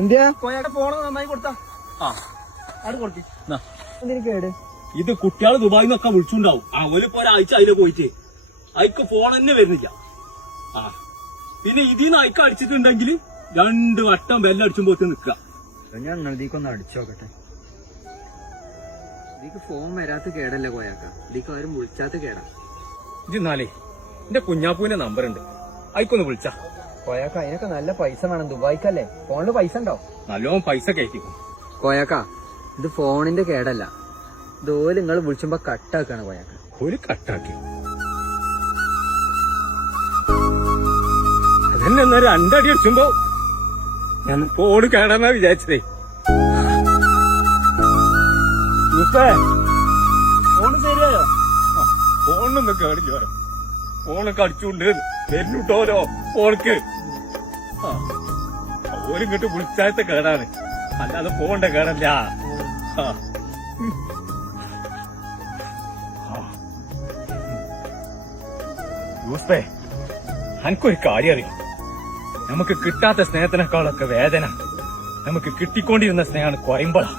എന്തിയാ phone നന്നായി കൊടുത്താ കേട്? ഇത് കുട്ടികള് ദുബായിൽ നിന്നൊക്കെ വിളിച്ചുണ്ടാവും. അവനിപ്പോ ഒരാഴ്ച അതില് പോയിട്ട് അയക്ക് ഫോൺ തന്നെ വരുന്നില്ല. പിന്നെ ഇതിന്ന് അയക്ക് അടിച്ചിട്ടുണ്ടെങ്കിൽ 2 വട്ടം ബെല്ലടിച്ചുമ്പോ നിക്കുക. ഞാൻ ഇതിക്കൊന്ന് അടിച്ചു നോക്കട്ടെ. ഇതിക്ക് ഫോൺ വരാത്ത കേടല്ലേ കോയാക്ക, ഇതിക്ക് ആരും വിളിച്ചാത്ത കേടാ. ഇന്നാലേ എന്റെ കുഞ്ഞാപ്പൂവിന്റെ നമ്പർ ഉണ്ട്, അയക്കൊന്ന് വിളിച്ചാ. കോയാക്ക അതിനൊക്കെ നല്ല പൈസ വേണം, ദുബായിക്കല്ലേ. ഫോണില് പൈസ ഉണ്ടോ? നല്ലോണം പൈസ കയറ്റിക്കും. കോയാക്ക ഇത് ഫോണിന്റെ കേടല്ല, ഇതുപോലെ നിങ്ങൾ വിളിച്ചുമ്പോ കട്ടാക്കാണ് കോയാക്ക. ഒരു കട്ടാക്കി അതന്നെ 2 അടി അടിച്ചുമ്പോ ഞാൻ ഫോണ് കേടാന്നാ വിചാരിച്ചതേ. ഫോണ് ശരിയായോ? ഫോണൊന്നും കേടില്ലോ, ഫോണൊക്കെ അടിച്ചുകൊണ്ട് വരുന്നുട്ടോലോ ഫോർക്ക്. ഓരിങ്ങോട്ട് വിളിച്ചാത്ത കേടാണ്, അല്ലാതെ ഫോണിന്റെ കേടല്ല. യൂസ്ഫേ, എനിക്കൊരു കാര്യം അറിയാം. നമുക്ക് കിട്ടാത്ത സ്നേഹത്തിനേക്കാളൊക്കെ വേദന നമുക്ക് കിട്ടിക്കൊണ്ടിരുന്ന സ്നേഹമാണ് കുറയുമ്പോഴാ.